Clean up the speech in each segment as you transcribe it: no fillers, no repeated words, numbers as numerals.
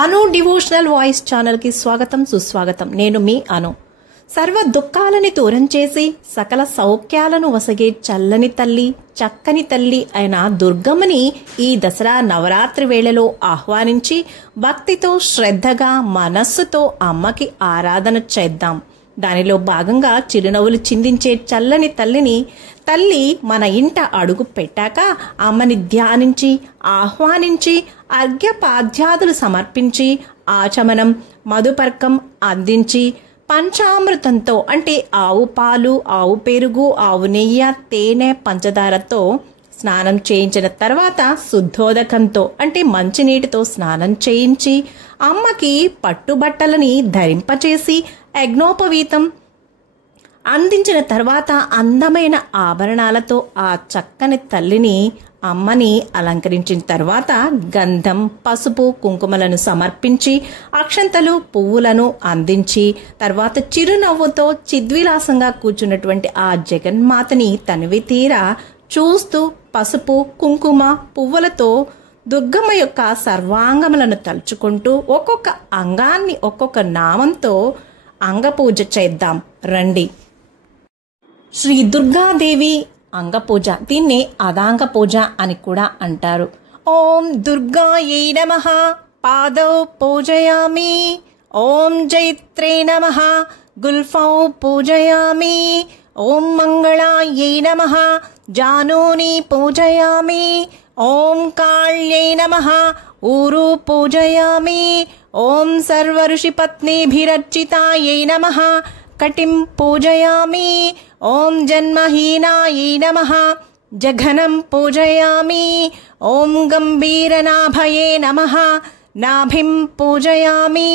అను devotional voice channel కి స్వాగతం సుస్వాగతం. నేను మీ అను. సర్వ దుఃఖాలని దూరం చేసి సకల సౌఖ్యాలను వసగే చల్లని తల్లి, చక్కని తల్లి అయిన దుర్గమ్మని ఈ దసరా నవరాత్రి వేళలో ఆహ్వానించి భక్తితో శ్రద్ధగా మనస్సుతో అమ్మకి ఆరాధన చేద్దాం. దానిలో భాగంగా చిరునవ్వులు చిందించే చల్లని తల్లి మన ఇంట అడుగు పెట్టాక అమ్మని ధ్యానించి ఆహ్వానించి అర్ఘ్యపాద్యాదులు సమర్పించి ఆచమనం మధుపర్కం అందించి పంచామృతంతో అంటే ఆవు పాలు, ఆవు పెరుగు, ఆవు నెయ్యి, తేనె, పంచదారతో స్నానం చేయించిన తర్వాత శుద్ధోదకంతో అంటే మంచినీటితో స్నానం చేయించి అమ్మకి పట్టుబట్టలని ధరింపచేసి యజ్ఞోపవీతం అందించిన తర్వాత అందమైన ఆభరణాలతో ఆ చక్కని తల్లిని అమ్మని అలంకరించిన తర్వాత గంధం, పసుపు, కుంకుమలను సమర్పించి అక్షంతలు, పువ్వులను అందించి తర్వాత చిరునవ్వుతో చిద్విలాసంగా కూర్చున్నటువంటి ఆ జగన్మాతని తనివి తీరా చూస్తూ పసుపు, కుంకుమ, పువ్వులతో దుర్గమ్మ యొక్క సర్వాంగములను తలుచుకుంటూ ఒక్కొక్క అంగాన్ని ఒక్కొక్క నామంతో అంగపూజ చేద్దాం రండి. శ్రీ దుర్గాదేవి అంగపూజ, దీన్నే అదాంగ పూజ అని కూడా అంటారు. ఓం దుర్గాయై నమః పాదౌ పూజయామి. ఓం జైత్రే నమః గుల్ఫౌ పూజయామి. ఓం మంగళాయై నమః జానూని పూజయామి. ఓం కాళ్యై నమః ఊరు పూజయామి. ఓం సర్వఋషిపత్నీభిరర్చితాయై నమః కటిం పూజయామి. ఓం జన్మహీనాయై నమః జఘనం పూజయామి. ఓం గంభీరనాభయే నమః నాభిం పూజయామి.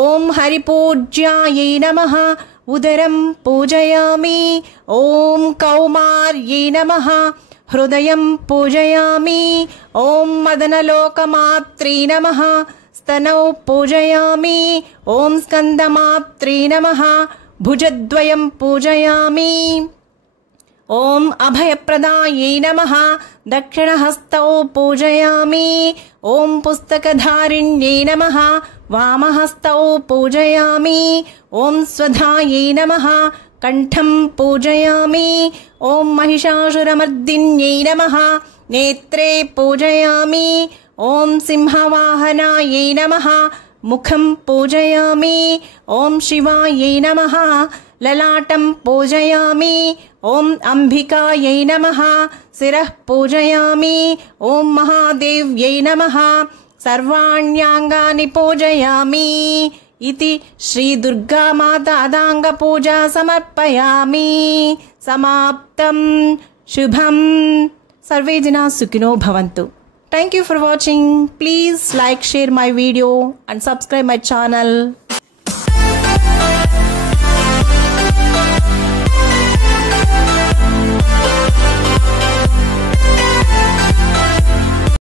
ఓం హరిపూజ్యాయై నమః ఉదరం పూజయామి. ఓం కౌమార్యై నమః హృదయం పూజయామి. ఓం మదనలోకమాత్రీ నమః స్తనౌ పూజయామి. ఓం స్కందమాత్రీ నమః భుజద్వయం పూజయామి. ఓం అభయప్రదాయై నమః దక్షిణహస్తౌ పూజయామి. ఓం పుస్తకధారిణ్యై నమః వామహస్తౌ పూజయామి. ఓం స్వధాయై నమః కంఠం పూజయామి. ఓం మహిషాసురమర్దిన్యై నమః నేత్రే పూజయామి. ఓం సింహవాహనాయై నమః ముఖం పూజయామి. ఓం శివాయై నమః లలాటం పూజయామి. ఓం అంబికాయై నమః శిరః పూజయామి. ఓం మహాదేవ్యై నమః సర్వాణ్యాంగాని పూజయామి. ఇతి శ్రీ దుర్గామాత అదాంగ పూజ సమర్పయామి. సమాప్తం. శుభం. సర్వే జనా సుఖినో భవంతు. Thank you for watching. Please like, share my video and subscribe my channel.